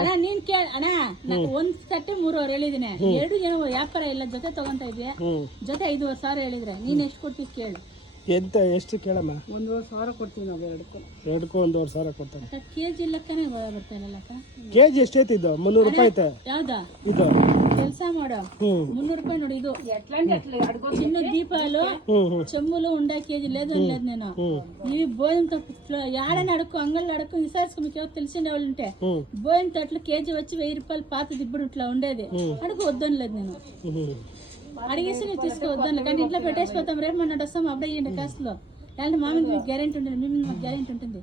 ಅಣ್ಣ ನೀನ್ ಕೇಳ ಅಣ್ಣ ನಾ ಒಂದ್ ಸಟ್ಟಿ ಮೂರುವರೆ ಹೇಳಿದೀನಿ. ಎರಡು ಏನೋ ವ್ಯಾಪಾರ ಇಲ್ಲ ಜೊತೆ ತಗೊಂತ ಇದ್ವಿ ಜೊತೆ ಐದುವರೆ ಸಾವಿರ ಹೇಳಿದ್ರೆ ನೀನ್ ಎಷ್ಟು ಕೊಡ್ತೀವಿ ಕೇಳು. ಎಂತ ಎಷ್ಟು ಕೇಳಮ್ಮ? ಒಂದೂವರೆ ಸಾವಿರ ಕೊಡ್ತೀವಿ ನಾವು ಎರಡಕ್ಕೂ. ಎರಡಕ್ಕೂ ಒಂದೂವರೆ ಸಾವಿರ ಕೊಡ್ತಾರೆ. ಕೆ ಜಿ ಲೆಕ್ಕನೇ ಬರ್ತಾಯಿಲ್ಲ ಕೆ ಜಿ ಎಷ್ಟೈತೆ ಇದು ಮುನ್ನೂರು ರೂಪಾಯಿ ಐತೆ. ಯಾವ್ದಾ? ಇದು. ಕೆಲಸ ಮಾಡೋ. మున్నూరు రూపాయలు నోడు ఇదో చిన్న దీపాలు చెమ్ములు ఉండే కేజీ లేదు లేదు నేను ఇవి భోజనం తట్లు ఏడని అడుకు అంగళ్ళు అడుకు విసారిసుకు మీకు ఎవరు తెలిసిన వాళ్ళు ఉంటే భోజనం తట్లు కేజీ వచ్చి వెయ్యి రూపాయలు పాత దిబ్బడు ఇట్లా ఉండేది అడుగు వద్దని లేదు నేను అడిగేసి నువ్వు తీసుకోవద్దని కానీ ఇంట్లో పెట్టేసిపోతాం రేపు మొన్న వస్తాం అప్పుడే ఇవ్వండి కాస్ట్లో లేదంటే మా మీద మీకు గ్యారెంటీ ఉంటుంది మీ మీద మాకు గ్యారెంటీ ఉంటుంది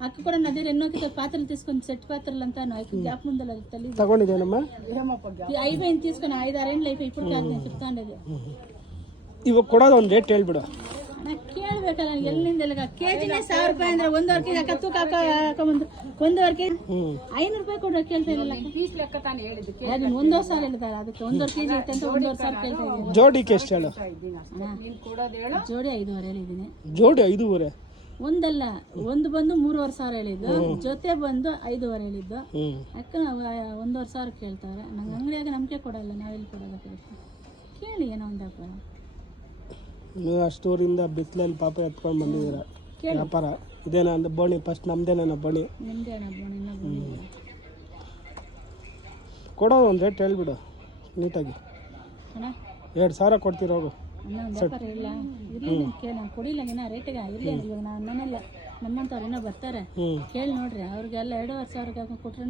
అక్క కూడా నా దగ్గర ఎన్నో కిలో పాత్రలు తీసుకొని సెట్ పాత్రలు అంతా గ్యాప్ ముందు అది తెలియదు ತಗೊಂಡಿದ್ದೇನಮ್ಮ ఇది అయిపోయింది తీసుకొని ఐదు ఆరేళ్ళు అయిపోయి ఇప్పుడు కాదు నేను చెప్తా ఉండేది ಇವಾಗ ಕೊಡೋದು ಒಂದು ರೇಟ್ ಹೇಳ್ಬಿಡು ನಾ ಕೇಳ್ಬೇಕಲ್ಲ ಎಲ್ಲಿಂದ ಎಲ್ಲಿಗ ಕೆಜಿನೇ ಸಾವಿರ ರೂಪಾಯಿ ಅಂದ್ರೆ ಒಂದೂವರೆ ಕೆಜಿ ಅಕ್ಕ ತೂಕ ಹಾಕ ಹಾಕೊಂಬಂದು. ಒಂದೂವರೆ ಕೆಜಿ? ಐನೂರು ರೂಪಾಯಿ ಕೊಡೋ ಕೇಳ್ತಾ ಇಲ್ಲ ಪೀಸ್ ಲೆಕ್ಕ ತಾನು ಹೇಳಿದ್ದು ಒಂದೂವರೆ ಸಾವಿರ ಹೇಳಿದಾರೆ ಅದಕ್ಕೆ ಒಂದೂವರೆ ಕೆಜಿ ಐತೆ ಅಂತ ಒಂದೂವರೆ ಸಾವಿರ ಕೇಳ್ತಾ ಇದ್ದೀನಿ. ಜೋಡಿಗೆ ಎಷ್ಟು ಹೇಳು? ಜೋಡಿ ಐದುವರೆ ಹೇಳಿದ್ದೀನಿ. ಜೋಡಿ ಐದೂವರೆ? ಒಂದಲ್ಲ ಒಂದು ಬಂದು ಮೂರುವರೆ ಸಾವಿರ ಹೇಳಿದ್ದು ಜೊತೆ ಬಂದು ಐದೂವರೆ ಹೇಳಿದ್ದು. ಅಕ್ಕ ಒಂದೂವರೆ ಸಾವಿರ ಕೇಳ್ತಾರೆ? ನಂಗೆ ಅಂಗಡಿಯಾಗ ನಂಬಿಕೆ ಕೊಡಲ್ಲ ನಾವೆಲ್ಲಿ ಕೊಡೋದಕ್ಕೆ ಕೇಳ್ತೀವಿ. ಕೇಳಿ ಏನೋ ಒಂದು ವ್ಯಾಪಾರ ನೀವು ಅಷ್ಟೂರಿಂದ ಬಿಸಿಲಲ್ಲಿ ಪಾಪ ಎತ್ಕೊಂಡು ಬಂದಿದ್ದೀರ. ವ್ಯಾಪಾರ. ಇದೇನಾ ಅಂದ್ರೆ ಬೋಣಿ ಫಸ್ಟ್ ನಮ್ಮದೇನ ಬೋಣಿ? ಕೊಡೋ ಒಂದು ರೇಟ್ ಹೇಳ್ಬಿಡು ನೀಟಾಗಿ. ಎರಡು ಸಾವಿರ ಕೊಡ್ತೀರ ಹೋಗು. ಇನ್ನೂ ಬರ್ತಾರೆ. ಹ್ಞೂ ಕೇಳಿ ನೋಡ್ರಿ ಅವ್ರಿಗೆಲ್ಲ ಎರಡೂವರೆ ಸಾವಿರಕ್ಕೆ ಕೊಟ್ರು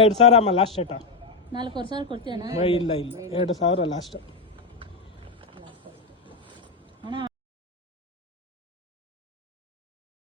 ಎರಡು ಸಾವಿರ ಅಮ್ಮ ಲಾಸ್ಟ್ ರೇಟಾ ನಾಲ್ಕೂವರೆ ಸಾವಿರ ಕೊಡ್ತೀಯ ಅಣ್ಣ ಇಲ್ಲ ಇಲ್ಲ. ಎರಡು ಸಾವಿರ ಲಾಸ್ಟ್.